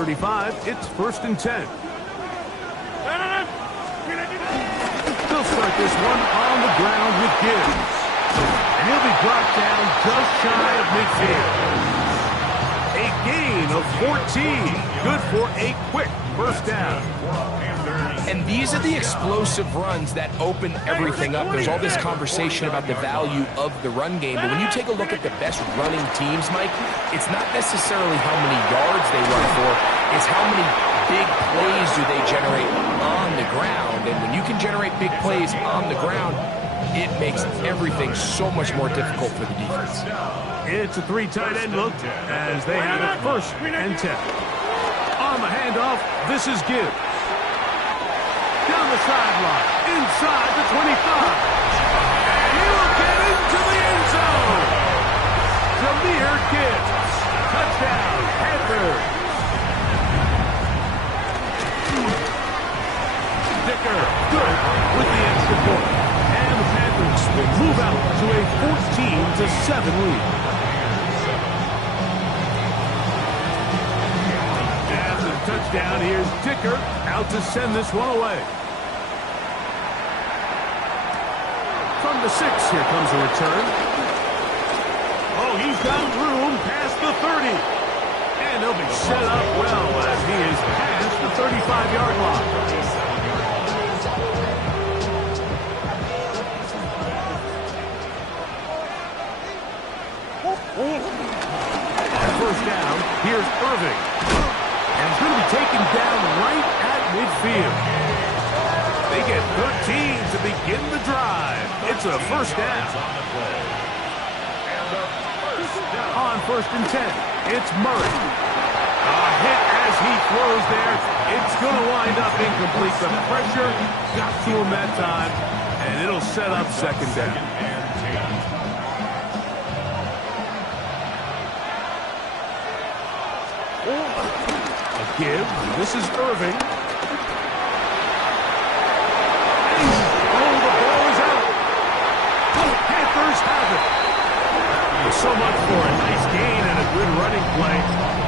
35. It's 1st and 10. They'll start this one on the ground with Gibbs. And he'll be brought down just shy of midfield. A gain of 14. Good for a quick first down. And these are the explosive runs that open everything up. There's all this conversation about the value of the run game, but when you take a look at the best running teams, Mike, it's not necessarily how many yards they run for, it's how many big plays do they generate on the ground. And when you can generate big plays on the ground, it makes everything so much more difficult for the defense. It's a 3 tight end look as they have it 1st and 10. On the handoff, this is Gibbs. Down the sideline, inside the 25. And he'll get into the end zone. Jahmyr Gibbs. Touchdown, Panthers. Dicker, good with the extra point. And the Panthers will move out to a 14-7 lead. After the touchdown, here's Dicker out to send this one away. From the 6, here comes a return. Oh, he's got room past the 30. And he'll be set up well as he is past the 35-yard line. On first down, here's Irving. And it's going to be taken down right at midfield. They get 13 to begin the drive. It's a first down. On 1st and 10, it's Murray. A hit as he throws there. It's going to wind up incomplete. The pressure got to him that time, and it'll set up 2nd down. Gibbs. This is Irving. Oh, the ball is out. The Panthers have it. So much for a nice gain and a good running play.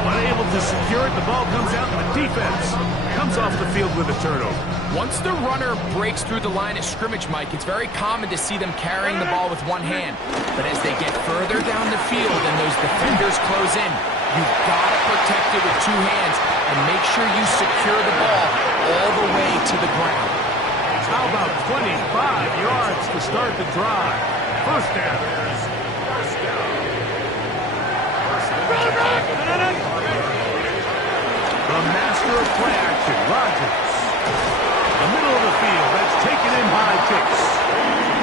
Unable to secure it, the ball comes out, and the defense comes off the field with a turnover. Once the runner breaks through the line of scrimmage, Mike, it's very common to see them carrying the ball with one hand. But as they get further down the field and those defenders close in, you've got to protect it with 2 hands and make sure you secure the ball all the way to the ground. How about 25 yards to start the drive? First down. The master of play action, Rodgers. The middle of the field, that's taken in high kicks.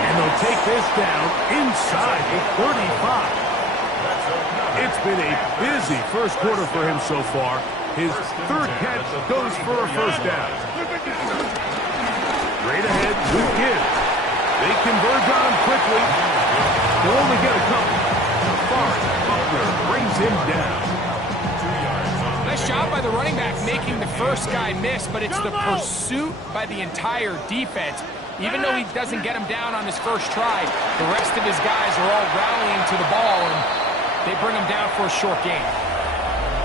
And they'll take this down inside the 35. It's been a busy first quarter for him so far. His 3rd catch goes for a first down. Straight ahead with Gibbs. They converge on him quickly. They'll only get a couple. Forrest Buckner brings him down. Nice job by the running back making the first guy miss, but it's the pursuit by the entire defense. Even though he doesn't get him down on his first try, the rest of his guys are all rallying to the ball, and they bring him down for a short gain.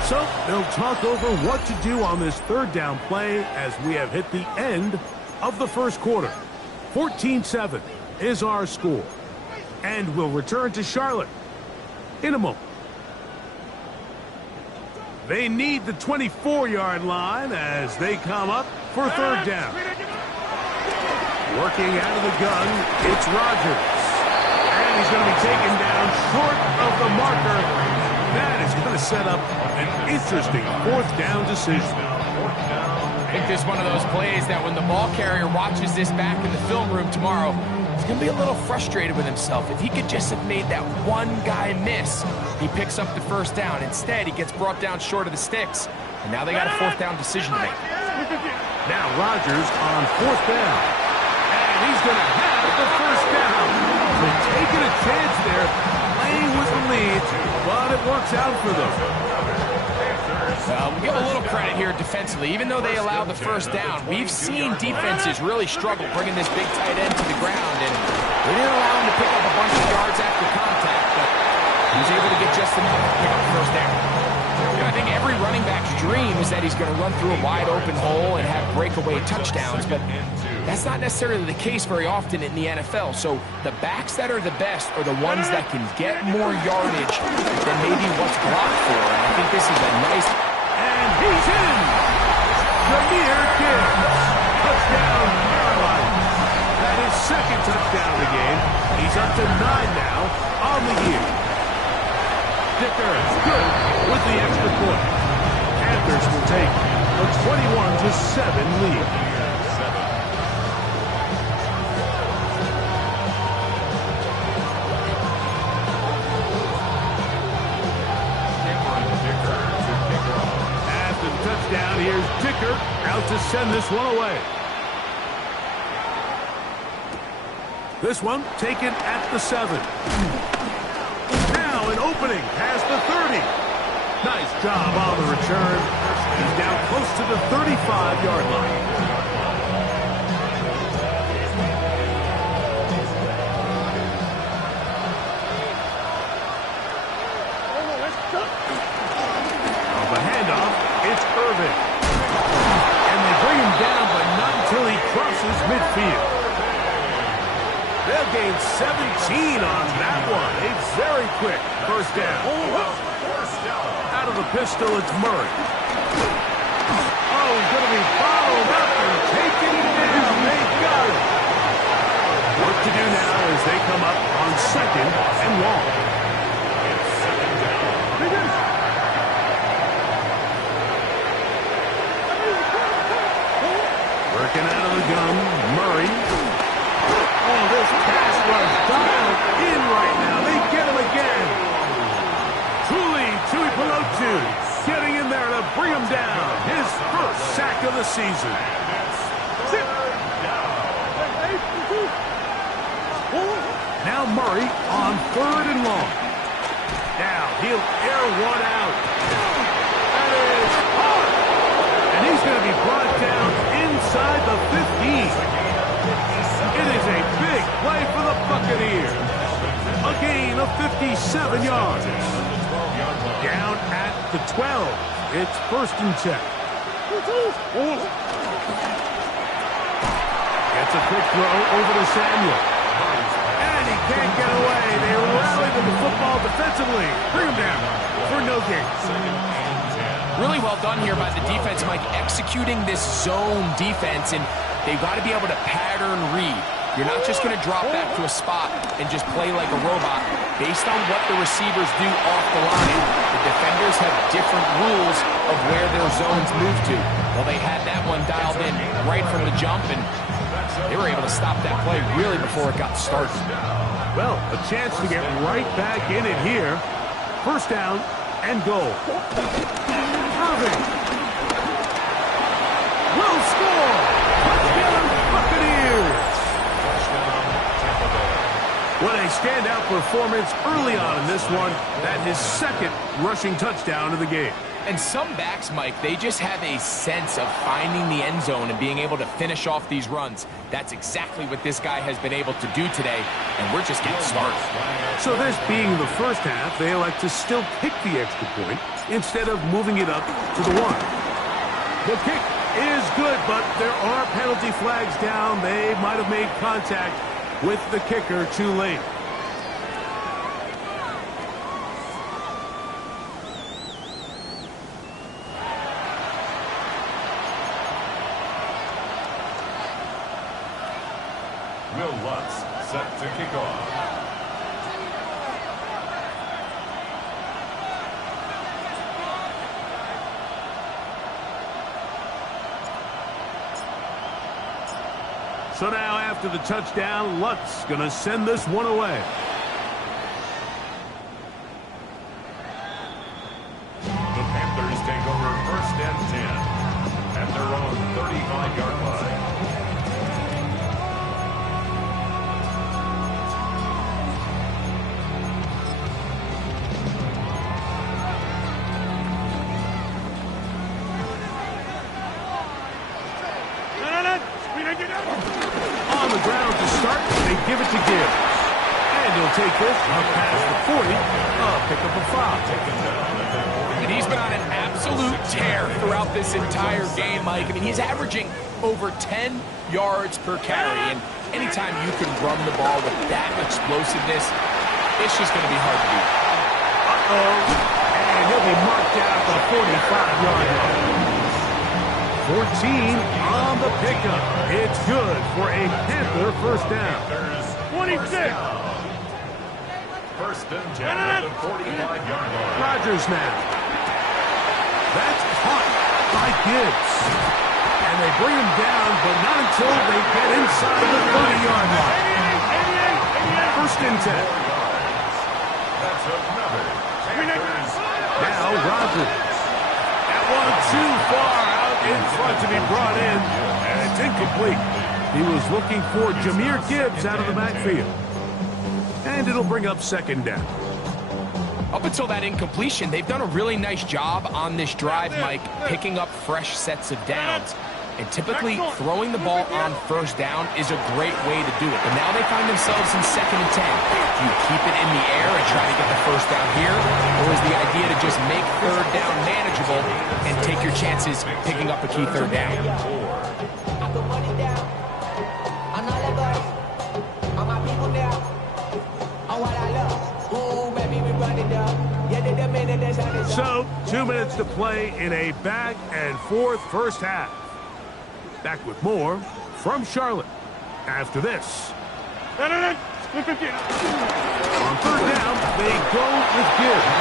So they'll talk over what to do on this 3rd down play as we have hit the end of the first quarter. 14-7 is our score. And we'll return to Charlotte in a moment. They need the 24-yard line as they come up for 3rd down. Working out of the gun, it's Rodgers. And he's going to be taken down short of the marker. That is going to set up an interesting 4th down decision. I think this is one of those plays that when the ball carrier watches this back in the film room tomorrow, he's going to be a little frustrated with himself. If he could just have made that one guy miss, he picks up the first down. Instead, he gets brought down short of the sticks, and now they got a 4th down decision to make. Now Rodgers on 4th down. And he's going to have the first down. They're taking a chance there, playing with the lead, but it works out for them. We'll give a little credit here defensively. Even though they allow the first down, we've seen defenses really struggle bringing this big tight end to the ground, and they didn't allow him to pick up a bunch of yards after contact, but he was able to get just enough to pick up the first down. I think every running back's dream is that he's going to run through a wide open hole and have breakaway touchdowns, but that's not necessarily the case very often in the NFL. So the backs that are the best are the ones that can get more yardage than maybe what's blocked for. And I think this is a nice... And he's in! Jahmyr Gibbs. Touchdown, Carolina. That is second touchdown of the game. He's up to 9 now on the year. Dicker good with the extra point. Panthers will take a 21-7 lead. After the touchdown, here's Dicker out to send this one away. This one taken at the 7. An opening past the 30. Nice job on the return. He's down close to the 35-yard line. On the handoff, it's Irvin. And they bring him down, but not until he crosses midfield. They'll gain 17 on that one. A very quick first down. Out of the pistol, it's Murray. Oh, he's going to be followed up and taken down. They got it. Work to do now as they come up on 2nd and long. Working out of the gun, Murray. Oh, this pass was dialed in right now. They get him again. Tuli Pelotu getting in there to bring him down. His first sack of the season. Now Murray on 3rd and long. Now he'll air one out. That is hard. And he's going to be brought down inside the 15. It is a big play for the Buccaneers. A gain of 57 yards. Down at the 12. It's 1st and 10. Gets a quick throw over to Samuel. And he can't get away. They rally to the football defensively. Bring him down for no gain. Really well done here by the defense, Mike, executing this zone defense, and they've got to be able to pattern read. You're not just going to drop back to a spot and just play like a robot. Based on what the receivers do off the line, the defenders have different rules of where their zones move to. Well, they had that one dialed in right from the jump, and they were able to stop that play really before it got started. Well, a chance to get right back in it here. First down and goal. Irving will score. Touchdown, Buccaneers. What a standout performance early on in this one. That his 2nd rushing touchdown of the game. And some backs, Mike, they just have a sense of finding the end zone and being able to finish off these runs. That's exactly what this guy has been able to do today, and we're just getting started. So this being the first half, they elect to still kick the extra point instead of moving it up to the 1. The kick is good, but there are penalty flags down. They might have made contact with the kicker too late. Will Lutz set to kick off. So now after the touchdown, Lutz going to send this one away. The Panthers take over 1st and 10 at their own 35-yard line. On the ground to start, they give it to Gibbs. And he'll take this up past the 40, pick up a 5. And he's He's been on an absolute tear throughout this entire game, Mike. I mean, he's averaging over 10 yards per carry, and anytime you can run the ball with that explosiveness, it's just going to be hard to beat. And he'll be marked down at the 45-yard line. 14 on the pickup. It's good for a Panther first down. 26. First and 10 at the 45-yard line. Rodgers now. That's caught by Gibbs. And they bring him down, but not until they get inside the 30-yard line. First and 10. That's another. Now Rodgers. That one too far out in front to be brought in. And it's incomplete. He was looking for Jahmyr Gibbs out of the backfield. And it'll bring up second down. Up until that incompletion, they've done a really nice job on this drive, Mike, picking up fresh sets of downs. And typically, throwing the ball on first down is a great way to do it. But now they find themselves in second and 10. Do you keep it in the air and try to get the first down here? Or is the idea to just make third down manageable and take your chances picking up a key third down? So, 2 minutes to play in a back and forth first half. Back with more from Charlotte after this. On third down, they go with Gibbs.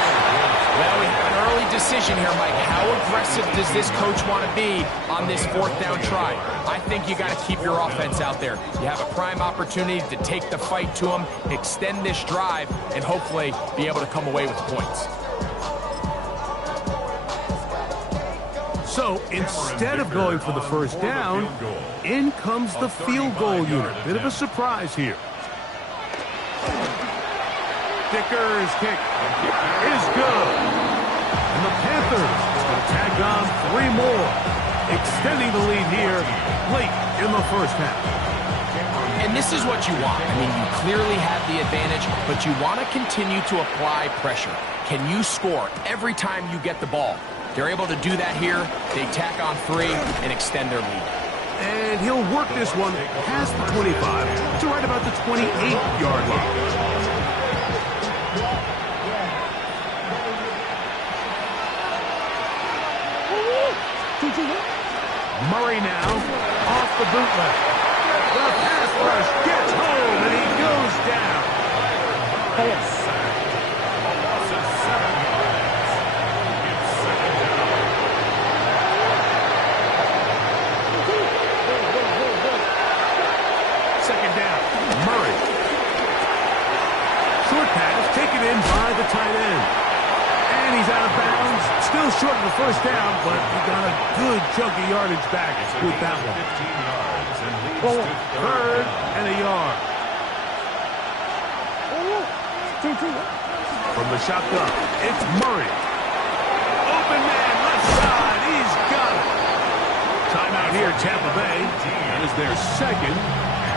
Well, an early decision here, Mike. How aggressive does this coach want to be on this fourth down try? I think you got to keep your offense out there. You have a prime opportunity to take the fight to them, extend this drive, and hopefully be able to come away with points. So instead of going for the first down, in comes the field goal unit. Bit of a surprise here. Dicker's kick is good. And the Panthers will tag on 3 more, extending the lead here late in the first half. And this is what you want. I mean, you clearly have the advantage, but you want to continue to apply pressure. Can you score every time you get the ball? They're able to do that here. They tack on 3 and extend their lead. And he'll work this one past the 25 to right about the 28-yard line. Murray now off the bootleg. The pass rush gets home and he goes down. Second down, Murray. Short pass taken in by the tight end. And he's out of bounds. Still short of the first down, but he got a good chunk of yardage back with that one. 15 yards and Third and a yard. From the shotgun, it's Murray. Open man, left side. He's got it. Timeout here, Tampa Bay. That is their second.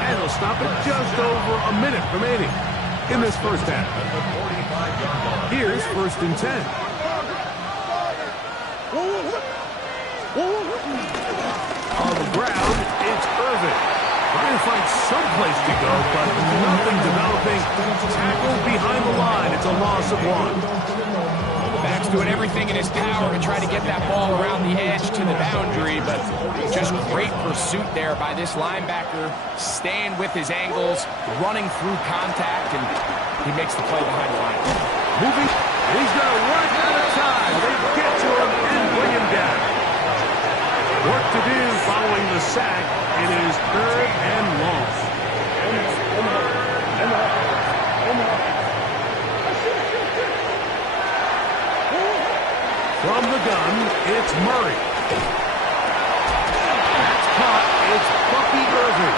And they'll stop it just over a minute remaining in this first half. Here's first and 10. On the ground, it's Irvin. Trying to find some place to go, but nothing developing. Tackled behind the line. It's a loss of 1. Back's doing everything in his power to try to get that ball around the edge to the boundary, but just great pursuit there by this linebacker, staying with his angles, running through contact, and he makes the play behind the line. Moving. He's going to run out of time. They get to him and bring him down. Work to do following the sack. It is third and long. From the gun, it's Murray. That's caught. It's Bucky Irving.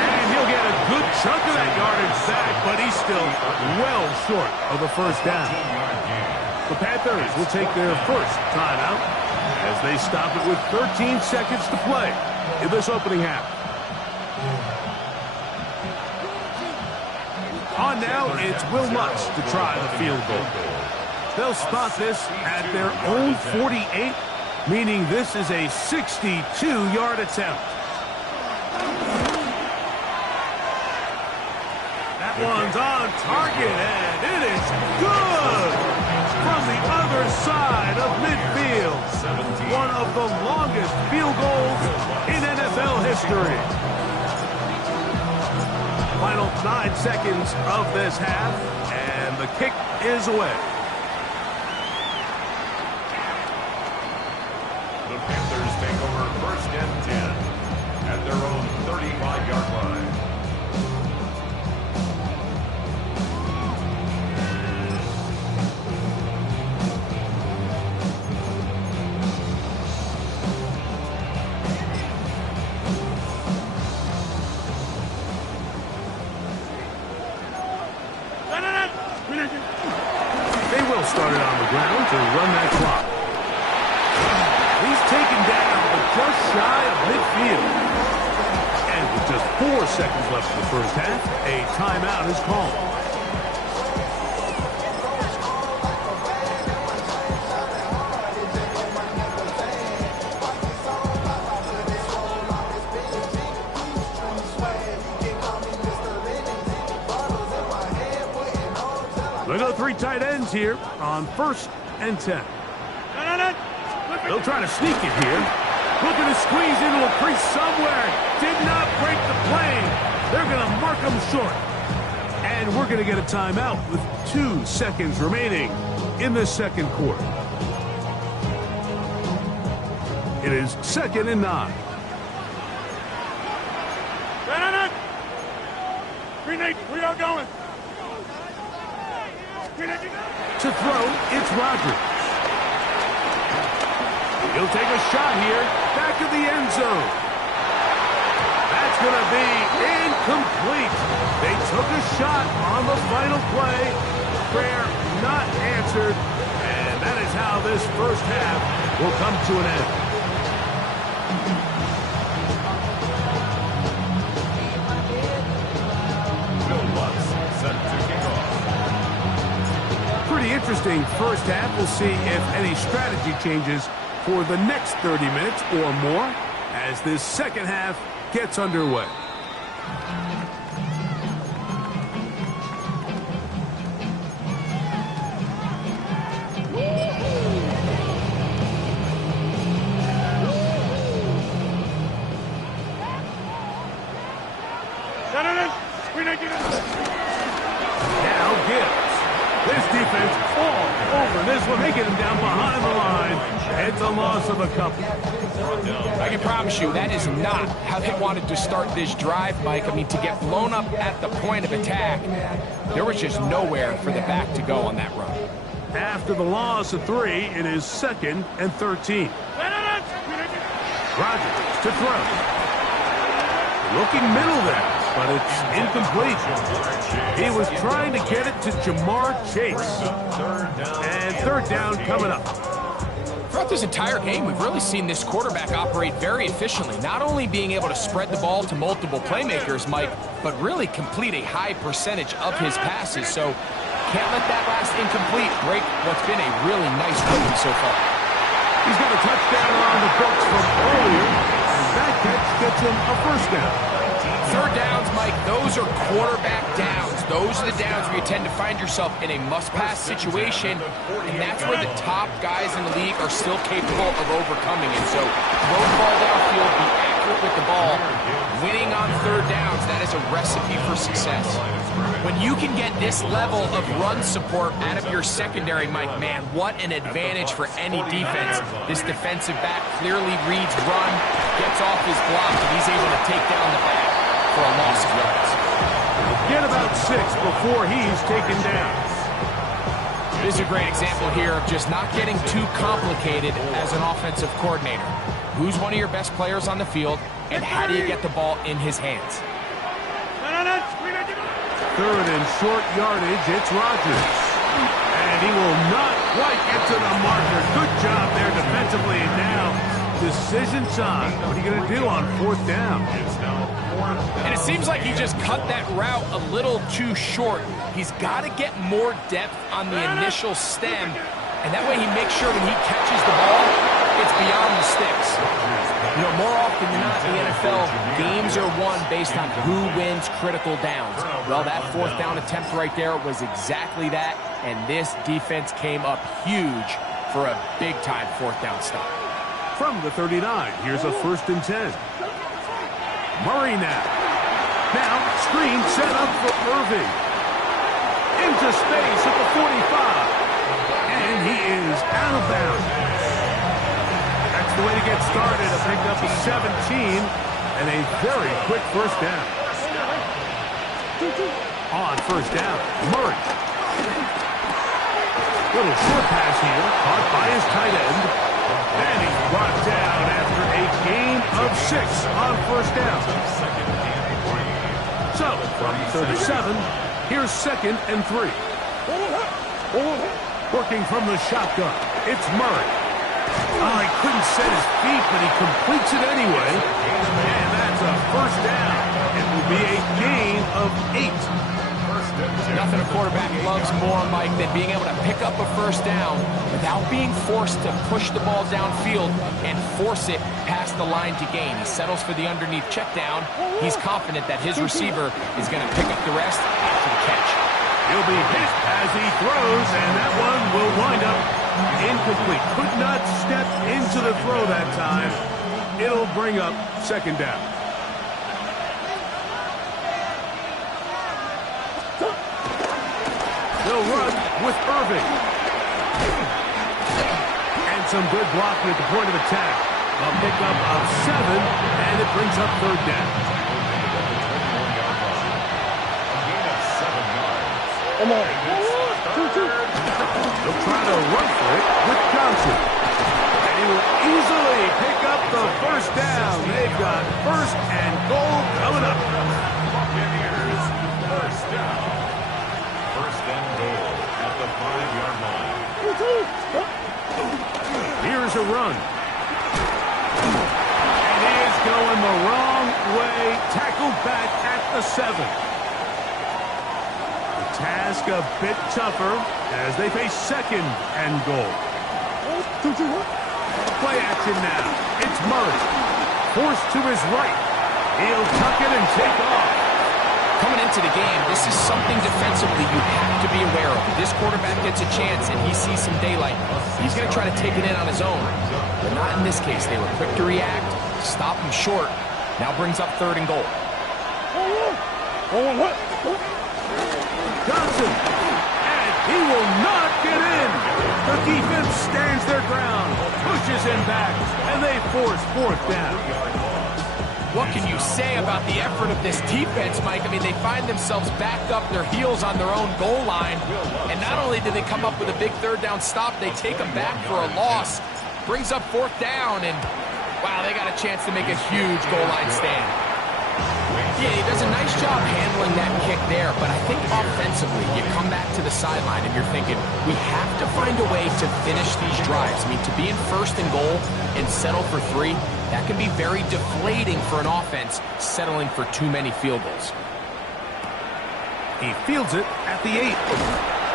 And he'll get a good chunk of that yardage back, but he's still well short of the first down. The Panthers will take their first timeout as they stop it with 13 seconds to play in this opening half. On now, it's Will Lutz to try the field goal. They'll spot this at their own 48, meaning this is a 62-yard attempt. That one's on target, and it is good from the other side of midfield. One of the longest field goals in NFL history. Final 9 seconds of this half, and the kick is away. The Panthers take over 1st and 10 at their own 35-yard line. They will start it on the ground to run that clock. He's taken down, but just shy of midfield. And with just 4 seconds left in the first half, a timeout is called. They go 3 tight ends here on 1st and 10. They'll try to sneak it here. Looking to squeeze into a crease somewhere. Did not break the plane. They're going to mark them short. And we're going to get a timeout with 2 seconds remaining in the second quarter. It is 2nd and 9. We are going. To throw, it's Rodgers. He'll take a shot here, back of the end zone. That's going to be incomplete. They took a shot on the final play. Prayer not answered, and that is how this first half will come to an end. Bill Lutz set to kick off. Pretty interesting first half. We'll see if any strategy changes for the next 30 minutes or more as this second half gets underway. Now Gibbs. This defense all over this one. They get him down behind the line. It's a loss of a couple. I can promise you that is not how they wanted to start this drive, Mike. I mean, to get blown up at the point of attack, there was just nowhere for the back to go on that run. After the loss of 3, it is 2nd and 13. Rodgers to throw. Looking middle there, but it's incomplete. He was trying to get it to Jamar Chase. And 3rd down coming up. Throughout this entire game, we've really seen this quarterback operate very efficiently, not only being able to spread the ball to multiple playmakers, Mike, but really complete a high percentage of his passes. So can't let that last incomplete break what's been a really nice rhythm so far. He's got a touchdown on the books from earlier, and that catch gets him a 1st down. 3rd downs, Mike, those are quarterback downs. Those are the downs where you tend to find yourself in a must-pass situation, and that's where the top guys in the league are still capable of overcoming it. So throw the ball downfield, be accurate with the ball. Winning on 3rd downs, that is a recipe for success. When you can get this level of run support out of your secondary, Mike, man, what an advantage for any defense. This defensive back clearly reads run, gets off his block, and he's able to take down the back for a loss of yards. Get about 6 before he's taken down. This is a great example here of just not getting too complicated as an offensive coordinator. Who's one of your best players on the field, and how do you get the ball in his hands? 3rd and short yardage, it's Rodgers. And he will not quite get to the marker. Good job there defensively. Now, decision time. What are you going to do on 4th down? It's now And it seems like he just cut that route a little too short. He's got to get more depth on the initial stem, and that way he makes sure when he catches the ball, it's beyond the sticks. You know, more often than not in the NFL, games are won based on who wins critical downs. Well, that fourth down attempt right there was exactly that, and this defense came up huge for a big-time fourth down stop. From the 39, here's a 1st and 10. Murray now. Now, screen set up for Irving. Into space at the 45. And he is out of bounds. That's the way to get started. A pickup of 17 and a very quick first down. On first down, Murray. Little short pass here, caught by his tight end. And he's brought down after a gain of 6 on first down. So, from 37, here's 2nd and 3. Working from the shotgun, it's Murray. Oh, he couldn't set his feet, but he completes it anyway. And that's a first down. It will be a gain of 8. Nothing a quarterback loves more, Mike, than being able to pick up a first down without being forced to push the ball downfield and force it past the line to gain. He settles for the underneath check down. He's confident that his receiver is going to pick up the rest after the catch. He'll be hit as he throws, and that one will wind up incomplete. Could not step into the throw that time. It'll bring up 2nd down. They'll run with Irving. And some good blocking at the point of attack. A pickup of 7, and it brings up 3rd down. They'll try to run for it with Johnson. And he will easily pick up the first down. They've got 1st and goal coming up. First down. 1st and goal at the 5-yard line. Here's a run. And he is going the wrong way. Tackled back at the 7. The task a bit tougher as they face 2nd and goal. Play action now. It's Murray. Forced to his right. He'll tuck it and take off. Coming into the game, this is something defensively you have to be aware of. If this quarterback gets a chance and he sees some daylight, he's going to try to take it in on his own. But not in this case. They were quick to react, stop him short. Now brings up 3rd and goal. Johnson. And he will not get in. The defense stands their ground, pushes him back, and they force 4th down. What can you say about the effort of this defense, Mike? I mean, they find themselves backed up their heels on their own goal line. And not only do they come up with a big 3rd down stop, they take them back for a loss. Brings up 4th down, and wow, they got a chance to make a huge goal line stand. Yeah, he does a nice job handling that kick there, but I think offensively, you come back to the sideline and you're thinking, we have to find a way to finish these drives. I mean, to be in 1st and goal and settle for 3, that can be very deflating for an offense settling for too many field goals. He fields it at the 8.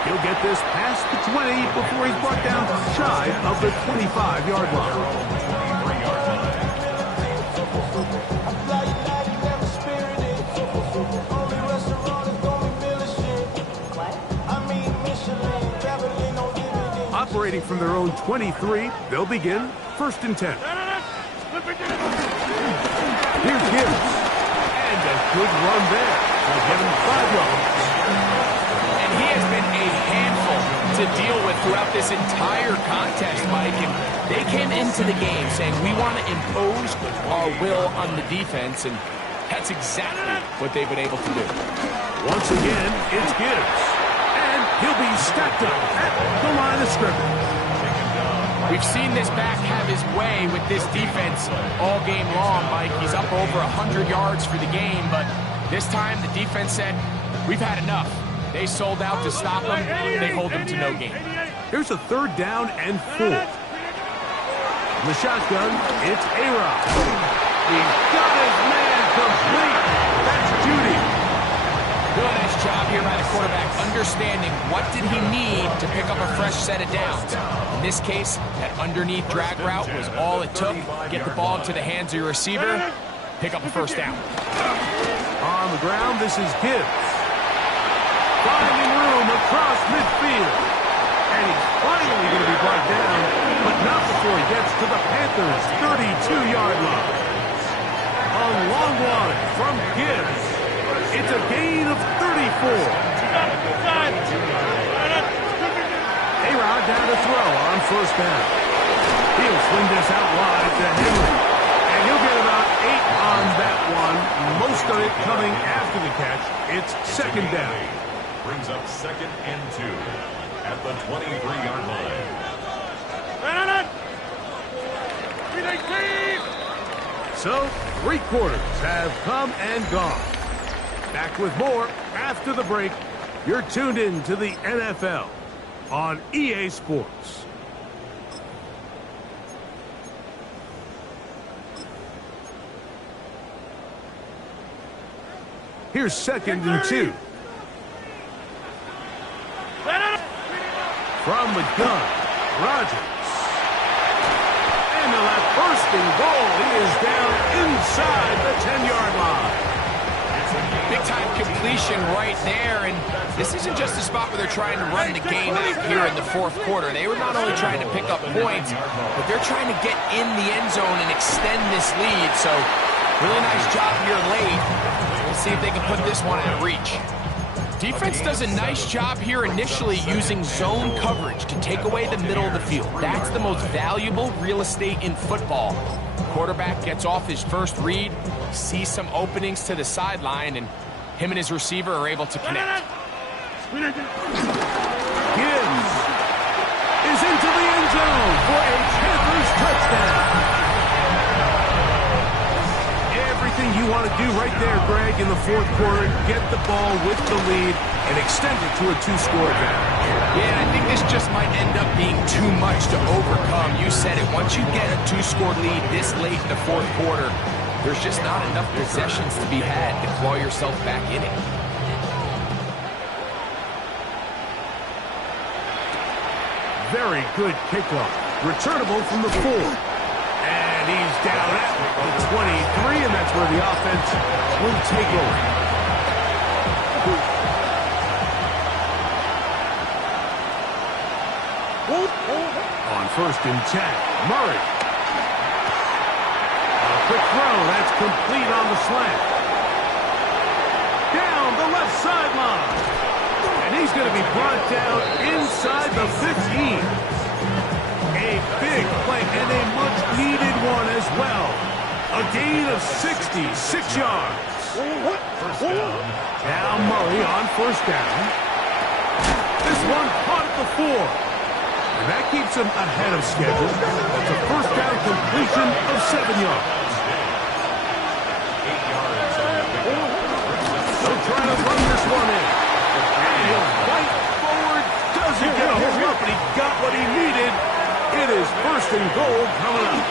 He'll get this past the 20 before he's brought down shy of the 25-yard line. Operating from their own 23, they'll begin 1st and 10. Here's Gibbs. And a good run there. They'll give him 5 yards. And he has been a handful to deal with throughout this entire contest, Mike. And they came into the game saying, we want to impose our will on the defense, and that's exactly what they've been able to do. Once again, it's Gibbs. And he'll be stacked up at the line of scrimmage. We've seen this back have his way with this defense all game long, Mike. He's up over 100 yards for the game, but this time the defense said, we've had enough. They sold out to stop him. They hold him to no gain. Here's a 3rd down and 4. In the shotgun, it's A-Rod. He's got his man complete. That's Judy. Doing a nice job here by the quarterback, understanding what did he need to pick up a fresh set of downs. In this case, that underneath drag route was all it took. Get the ball into the hands of your receiver, pick up a first down. On the ground, this is Gibbs. Finding room across midfield. And he's finally going to be brought down, but not before he gets to the Panthers' 32-yard line. A long one from Gibbs. It's a gain of 34. A-Rod down to throw on first down. He'll swing this out wide to Henry. And he'll get about 8 on that one. Most of it coming after the catch. It's second down. Brings up 2nd and 2 at the 23-yard line. So, 3 quarters have come and gone. Back with more after the break. You're tuned in to the NFL on EA Sports. Here's 2nd and 2. From the gun, Rodgers. And they'll have first and goal. He is down inside the 10-yard line. Big-time completion right there, and this isn't just a spot where they're trying to run the game out here in the 4th quarter. They were not only trying to pick up points, but they're trying to get in the end zone and extend this lead. So, really nice job here late. We'll see if they can put this one out of reach. Defense does a nice job here initially using zone coverage to take away the middle of the field. That's the most valuable real estate in football. Quarterback gets off his first read, sees some openings to the sideline, and him and his receiver are able to connect. Gibbs is into the end zone for a Panthers touchdown. Everything you want to do right there, Greg, in the 4th quarter, get the ball with the lead and extend it to a 2-score advantage. Yeah, I think this just might end up being too much to overcome. You said it. Once you get a 2-score lead this late in the 4th quarter, there's just not enough possessions to be had to claw yourself back in it. Very good kickoff. Returnable from the 4. And he's down at the 23, and that's where the offense will take over. On 1st and 10, Murray. A quick throw, that's complete on the slant. Down the left sideline. And he's going to be brought down inside the 15. A big play and a much-needed one as well. A gain of 66 yards. Now Murray on first down. This one caught at the 4. And that keeps him ahead of schedule. That's a first down completion of 7 yards. They'll try to run this one in. And he'll fight forward. Doesn't get a hold up, but he got what he needed. It is first and goal coming up.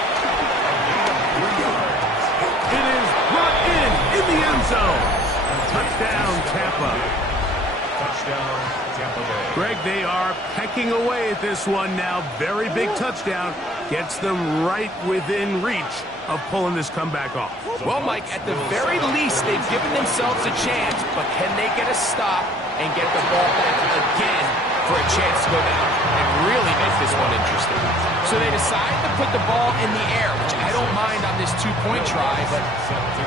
It is brought in the end zone. Touchdown, Tampa. Touchdown, Tampa Bay. Greg, they are pecking away at this one now. Very big touchdown. Gets them right within reach of pulling this comeback off. Well, Mike, at the very least, they've given themselves a chance, but can they get a stop and get the ball back again for a chance to go down and really make this one interesting? So they decide to put the ball in the air, which I don't mind on this 2-point try, but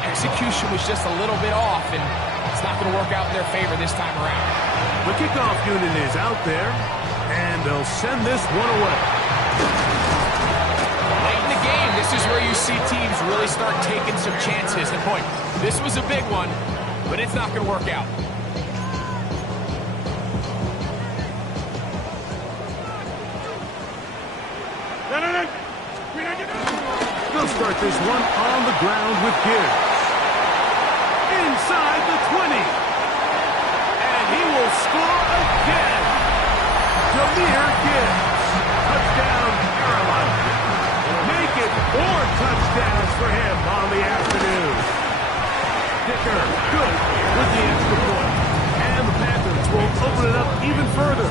execution was just a little bit off, and it's not going to work out in their favor this time around. The kickoff unit is out there, and they'll send this one away. Late in the game, this is where you see teams really start taking some chances. And boy, this was a big one, but it's not going to work out. They'll start this one on the ground with Gibbs. Inside the 20. And he will score again. Jahmyr Gibbs. Touchdown, Carolina. Make it 4 touchdowns for him on the afternoon. Dicker, good with the extra point. And the Panthers will open it up even further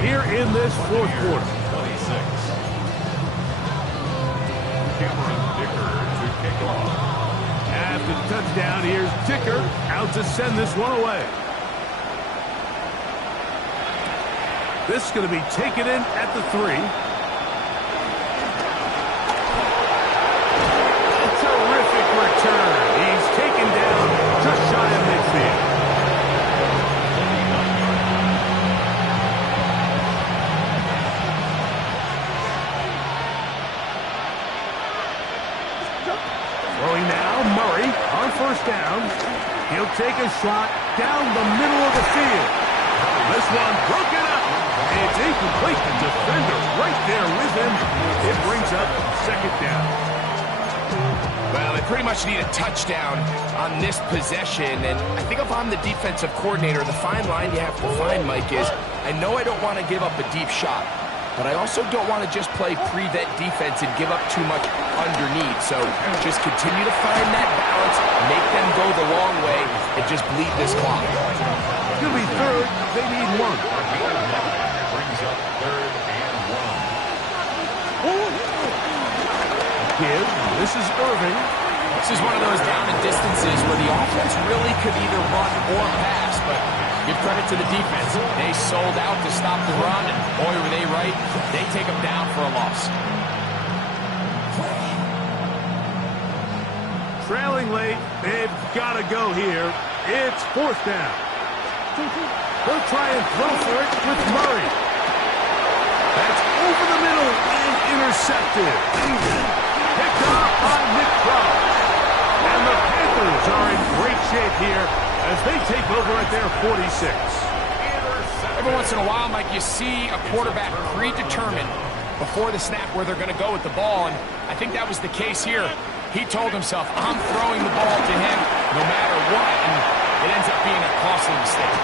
here in this fourth quarter. 26. Cameron Dicker to kick off. After the touchdown, here's Dicker out to send this one away. This is going to be taken in at the 3. A terrific return. He's taken down just shy of midfield. Throwing now, Murray on first down. He'll take a shot down the middle of the field. This one broken up. It's incomplete. The defender right there with him. It brings up second down. Well, they pretty much need a touchdown on this possession, and I think if I'm the defensive coordinator, the fine line you have to find, Mike, is I know I don't want to give up a deep shot, but I also don't want to just play prevent defense and give up too much underneath. So just continue to find that balance, make them go the long way, and just bleed this clock. It's going to be third. They need one. Brings up 3rd and 1. Give. This is Irving. This is one of those down and distances where the offense really could either run or pass, but give credit to the defense. They sold out to stop the run, and boy, were they right. They take them down for a loss. Trailing late. They've got to go here. It's fourth down. They'll try and throw for it with Murray. That's over the middle and intercepted. Picked off by Nick Cross. And the Panthers are in great shape here as they take over at their 46. Every once in a while, Mike, you see a quarterback predetermined before the snap where they're going to go with the ball, and I think that was the case here. He told himself, I'm throwing the ball to him no matter what, and it ends up being a costly mistake.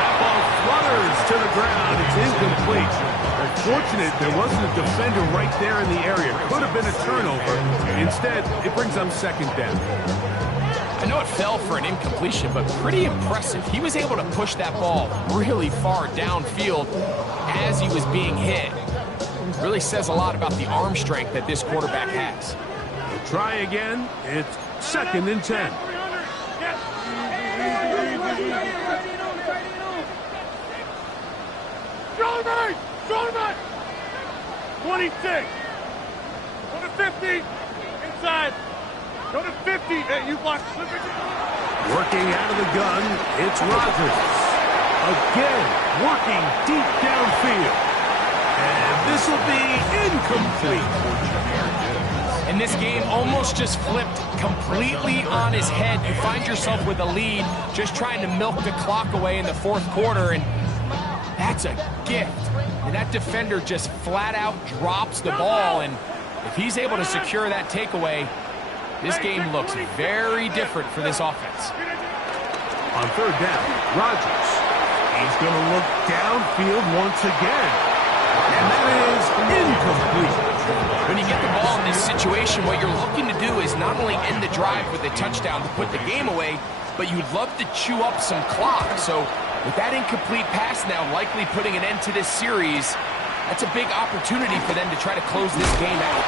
That ball flutters to the ground. It's incomplete. Unfortunate there wasn't a defender right there in the area. Could have been a turnover. Instead, it brings up second down. I know it fell for an incompletion, but pretty impressive. He was able to push that ball really far downfield as he was being hit. Really says a lot about the arm strength that this quarterback has. We'll try again. It's 2nd and 10. Jordan! 26. Go to 50. Inside. Go to 50. Hey, you block. Working out of the gun, it's Rodgers. Again, working deep downfield. And this will be incomplete. And this game almost just flipped completely on his head. You find yourself with a lead, just trying to milk the clock away in the fourth quarter, and that's a gift. And that defender just flat out drops the ball, and if he's able to secure that takeaway, this game looks very different for this offense. On third down, Rodgers. He's going to look downfield once again. And that is incomplete. When you get the ball in this situation, what you're looking to do is not only end the drive with a touchdown to put the game away, but you'd love to chew up some clock. So with that incomplete pass now likely putting an end to this series, that's a big opportunity for them to try to close this game out.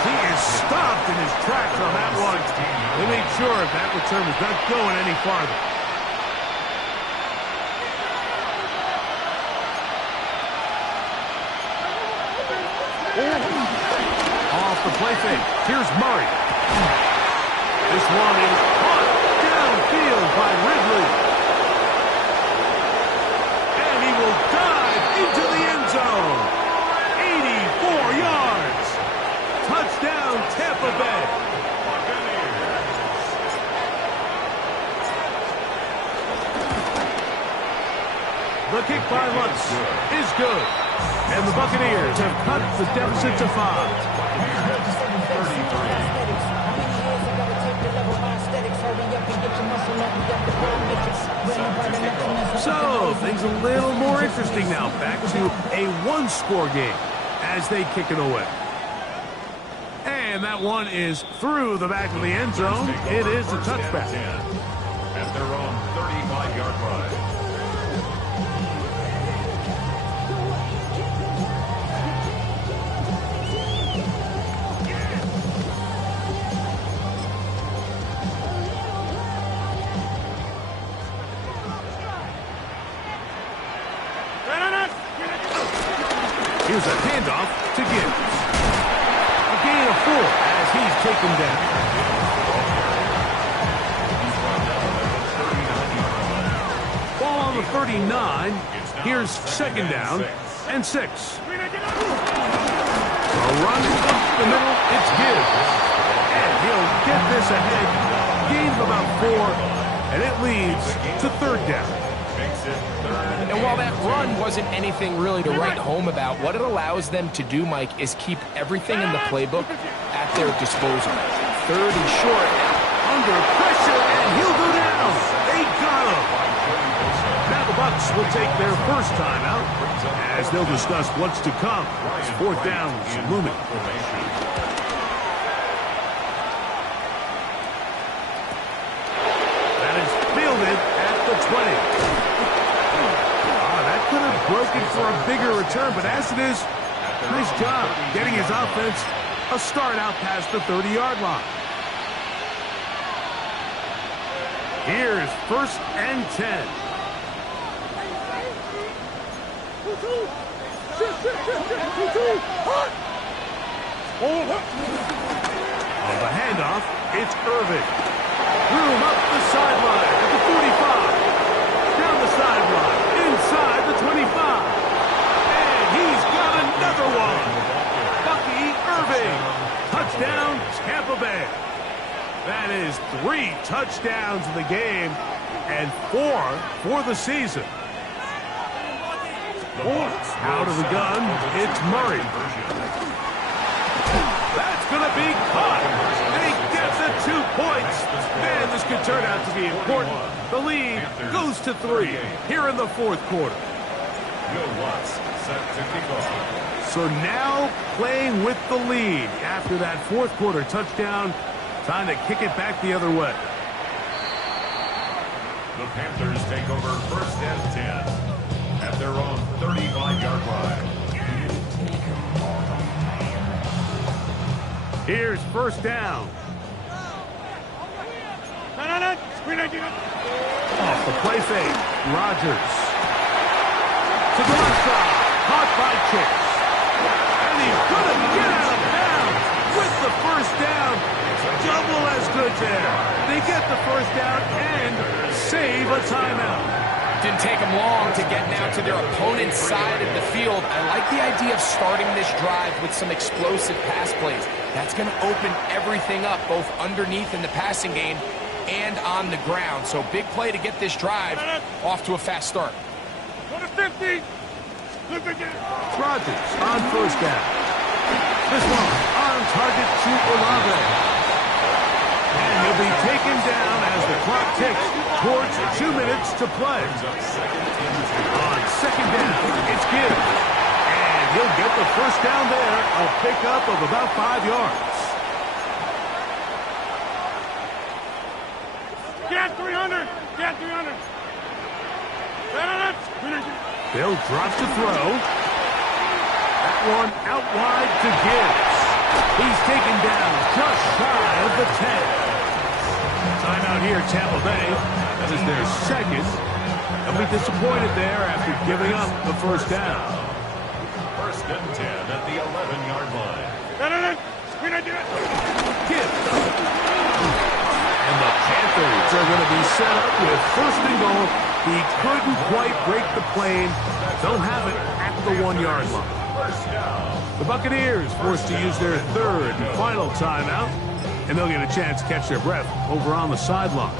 He is stopped in his tracks on that one. They made sure that return was not going any farther. Off the play fake. Here's Murray. This one is caught downfield by Ridley. And he will dive into the end zone. 84 yards. Touchdown, Tampa Bay. The kick by Lutz is good. And the Buccaneers have cut the deficit to 5. So, things a little more interesting now. Back to a one-score game as they kick it away. And that one is through the back of the end zone. It is a touchback. At their own 35-yard line. Here's a handoff to Gibbs. A gain of 4 as he's taken down. Ball on the 39. Here's second down and 6. A run up the middle. It's Gibbs. And he'll get this ahead. Gain of about 4. And it leads to third down. And while that run wasn't anything really to write home about, what it allows them to do, Mike, is keep everything in the playbook at their disposal. Third and short. Under pressure, and he'll go down. They got him. Now the Bucs will take their first timeout as they'll discuss what's to come. Fourth down looming. That is fielded at the 20. Could have broken for a bigger return, but as it is, nice job getting his offense a start out past the 30-yard line. Here's first and 10. On the handoff, it's Irvin. Threw him up the sideline at the 45. Down the sideline. Inside the 25. And he's got another one. Bucky Irving. Touchdown, Tampa Bay. That is 3 touchdowns in the game and 4 for the season. Out of the gun, it's Murray. That's going to be caught. And he gets the 2 points. Man, this could turn out to be important. The lead goes to 3 here in the fourth quarter. So now playing with the lead after that fourth quarter touchdown. Time to kick it back the other way. The Panthers take over first and 10 at their own 35-yard line. Here's first down. Off the play fake, Rodgers. To the left side, caught by Chase. And he's going to get out of bounds with the first down. Double as good there. They get the first down and save a timeout. Didn't take them long to get now to their opponent's side of the field. I like the idea of starting this drive with some explosive pass plays. That's going to open everything up, both underneath in the passing game and on the ground. So big play to get this drive off to a fast start. Go to 50. Rodgers on first down. This one on target to Olave. And he'll be taken down as the clock ticks towards 2 minutes to play. On second down, it's Gibbs. And he'll get the first down there, a pickup of about 5 yards. Get 300. Get 300. They'll drop to throw. That one out wide to Gibbs. He's taken down just shy of the 10. Timeout here, Tampa Bay. That is their second. They'll be disappointed there after giving up the first down. First and 10 at the 11-yard line. Gibbs. And the Panthers are going to be set up with first and goal. He couldn't quite break the plane. They'll have it at the 1-yard line. The Buccaneers forced to use their third and final timeout, and they'll get a chance to catch their breath over on the sideline.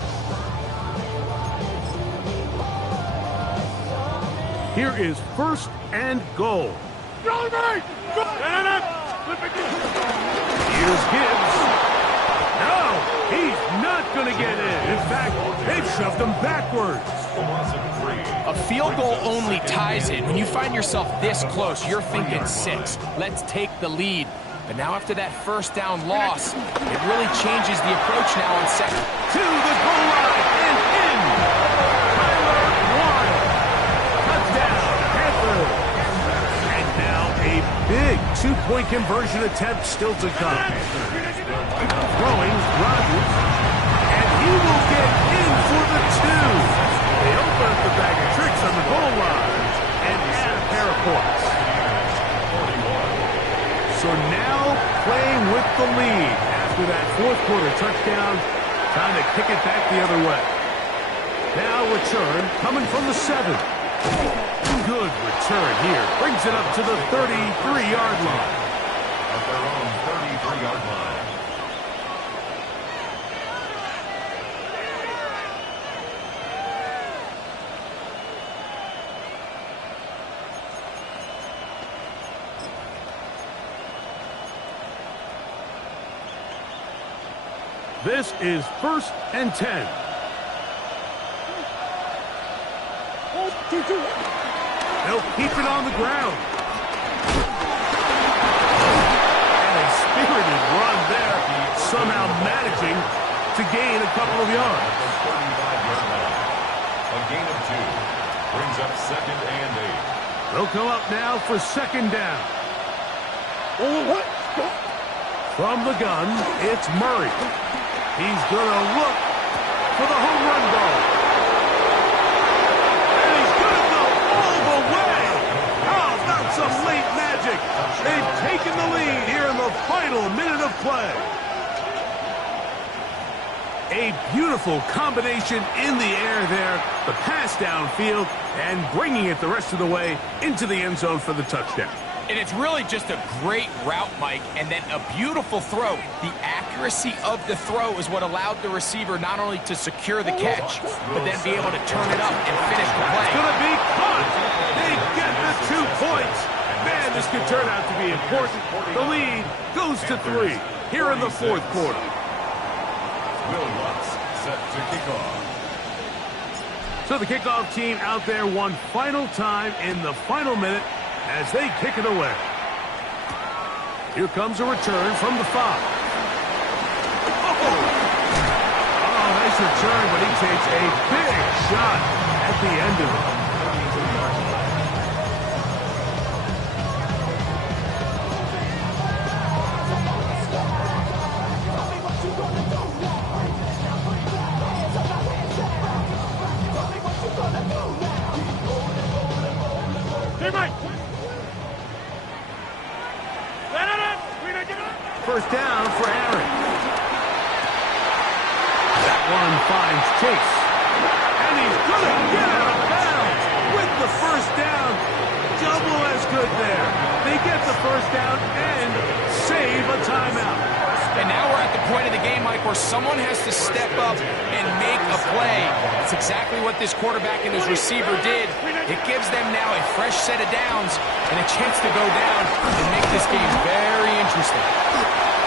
Here is first and goal. Here's Gibbs. No, he's not going to get in. In fact, they've shoved him backwards. A field goal only ties it. When you find yourself this close, you're thinking 6. Let's take the lead. But now after that first down loss, it really changes the approach now on second. To the goal line and in. Tyler Warren. Touchdown, Panthers. And now a big two-point conversion attempt still to come. Throwing Rodgers. And he will get in for the 2. They open up the bag of tricks on the goal line and add a pair of points. So now playing with the lead after that fourth quarter touchdown, trying to kick it back the other way. Now return coming from the 7. Good return here. Brings it up to the 33-yard line. At their own 33-yard line. This is 1st and 10. They'll keep it on the ground. And a spirited run there, somehow managing to gain a couple of yards. At the 35-yard line. A gain of 2. Brings up 2nd and 8. They'll come up now for 2nd down. From the gun, it's Murray. He's going to look for the home run ball. And he's going to go all the way. How about some late magic? They've taken the lead here in the final minute of play. A beautiful combination in the air there. The pass downfield and bringing it the rest of the way into the end zone for the touchdown. And it's really just a great route, Mike, and then a beautiful throw. The accuracy of the throw is what allowed the receiver not only to secure the catch, but then be able to turn it up and finish the play. It's going to be caught. They get the 2 points. Man, this could turn out to be important. The lead goes to 3 here in the fourth quarter. Will Lutz set to kick off. So the kickoff team out there one final time in the final minute as they kick it away. Here comes a return from the 5. Oh, nice return, but he takes a big shot at the end of it. First down for Aaron. That one finds Chase. And he's going to get out of bounds with the first down. Double as good there. They get the first down and save a timeout. And now we're at the point of the game, Mike, where someone has to step up and make a play. That's exactly what this quarterback and his receiver did. It gives them now a fresh set of downs and a chance to go down and make this game very interesting.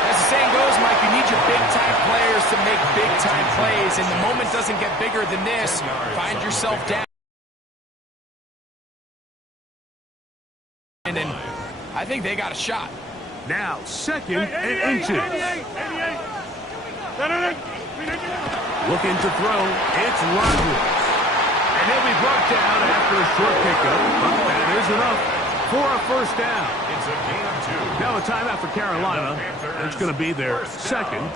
As the saying goes, Mike, you need your big-time players to make big-time plays, and the moment doesn't get bigger than this. Find yourself down. And I think they got a shot. Now, 2nd and inches. Looking to throw, it's Rodgers. And he'll be brought down after a short pickup. But that is enough for a first down. It's a gain of 2. Now a timeout for Carolina. It's going to be their second,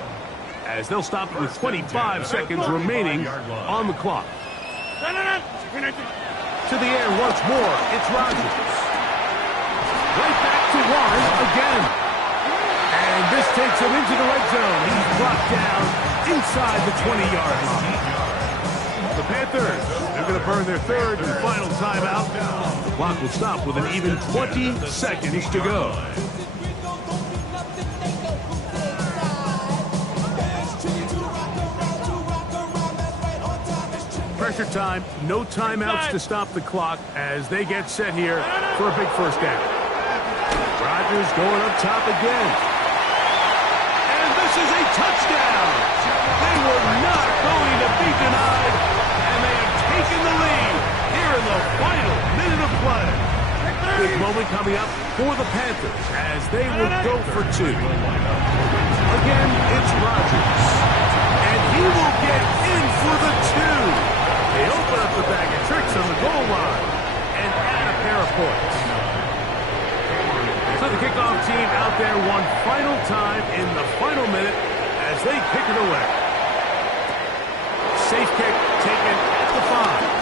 as they'll stop with 25 seconds remaining on the clock. To the air once more, it's Rodgers. Right back to Warren again. And this takes him into the red zone. He's brought down inside the 20-yard line. The Panthers, they're going to burn their third and final timeout. The clock will stop with an even 20 seconds to go. Pressure time, no timeouts to stop the clock as they get set here for a big first down. Rodgers going up top again. And this is a touchdown. They were not going to be denied, and they have taken the lead here in the final minute of play. big moment coming up for the Panthers as they will go for two. Again, it's Rodgers. And he will get in for the two. They open up the bag of tricks on the goal line and add a pair of points. So the kickoff team out there one final time in the final minute as they kick it away. Safe kick taken at the 5.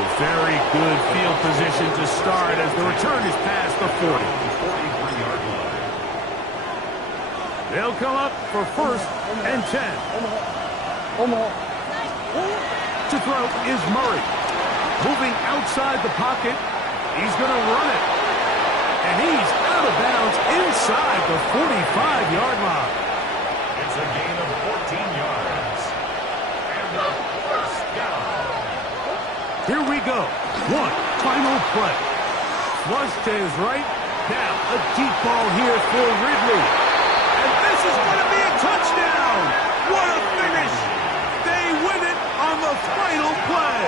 A very good field position to start as the return is past the 40. They'll come up for 1st and 10. To throw is Murray. Moving outside the pocket. He's going to run it. And he's out of bounds inside the 45-yard line. It's a gain of 14 yards. And a first down. Here we go. One final play. Flush to his right. Now a deep ball here for Ridley. And this is going to be a touchdown. What a finish. They win it on the final play.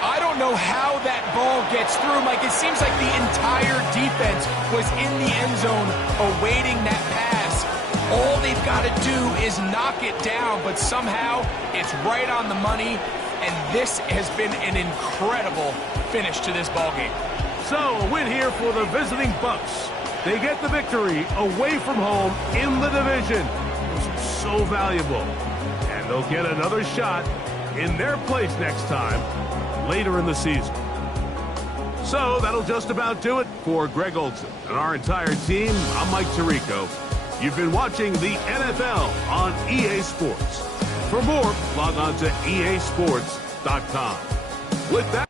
I don't know how that ball gets through, Mike. It seems like the entire defense was in the end zone awaiting that pass. All they've got to do is knock it down, but somehow it's right on the money, and this has been an incredible finish to this ballgame. So, a win here for the visiting Bucs. They get the victory away from home in the division. This is so valuable. And they'll get another shot in their place next time later in the season. So, that'll just about do it for Greg Olsen and our entire team. I'm Mike Tirico. You've been watching the NFL on EA Sports. For more, log on to easports.com. With that,